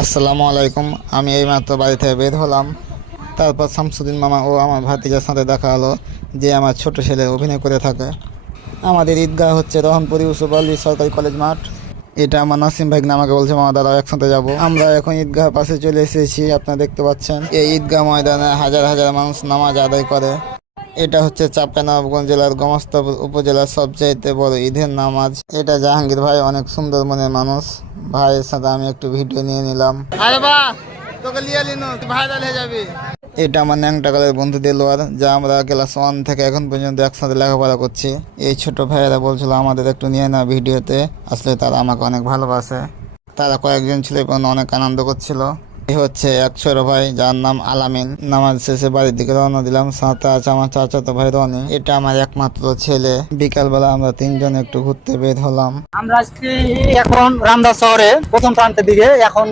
আসসালামু আলাইকুম। আমি এইমাত্র বাড়ি থেকে বের হলাম। তারপর শামসুদ্দিন মামা ও আমার ভাতিজার সাথে দেখা হলো, যে আমার ছোট ছেলে অভিনয় করে থাকে। আমাদের ঈদগাহ হচ্ছে রহনপুর ইউসুফ আলী সরকারি কলেজ মাঠ। এটা আমার নাসিম ভাই আমাকে বলছে, মামা দাদা একসাথে যাব। আমরা এখন ঈদগাহ পাশে চলে এসেছি। আপনারা দেখতে পাচ্ছেন এই ঈদগাহ ময়দানে হাজার হাজার মানুষ নামাজ আদায় করে। এটা হচ্ছে চাঁপাইনবাবগঞ্জ জেলার গোমস্তাপুর উপজেলার সবচাইতে বড় ঈদের নামাজ। এটা জাহাঙ্গীর ভাই অনেক সুন্দর মনের মানুষ। ভাইয়ের সাথে আমি একটু ভিডিও নিয়ে নিলাম। আরে বাহ, তোকে লিয়ে লিনু, তুই ভাইরাল হয়ে যাবি। এটা আমার ন্যাংটাকালের বন্ধু দেলোয়ার, যা আমরা ক্লাস 1 থেকে এখন পর্যন্ত একসাথে লেখাপড়া করছি। এই ছোট ভাইয়েরা বলছিল আমাদের একটু নিয়ে না ভিডিওতে, আসলে তারা আমাকে অনেক ভালোবাসে। তারা কয়েকজন ছিল এবং অনেক আনন্দ করছিল। এই হচ্ছে এক ছোট ভাই, যার নাম আলামিন। নামাজ শেষে বাড়ির দিকে রওনা দিলাম। সাথে আছে আমার চাচাতো ভাই রনি। এটা আমার একমাত্র ছেলে। বিকালবেলা আমরা তিনজন একটু ঘুরতে বের হলাম। আমরা আজকে এখন রামদা শহরে প্রথম প্রান্তের দিকে এখন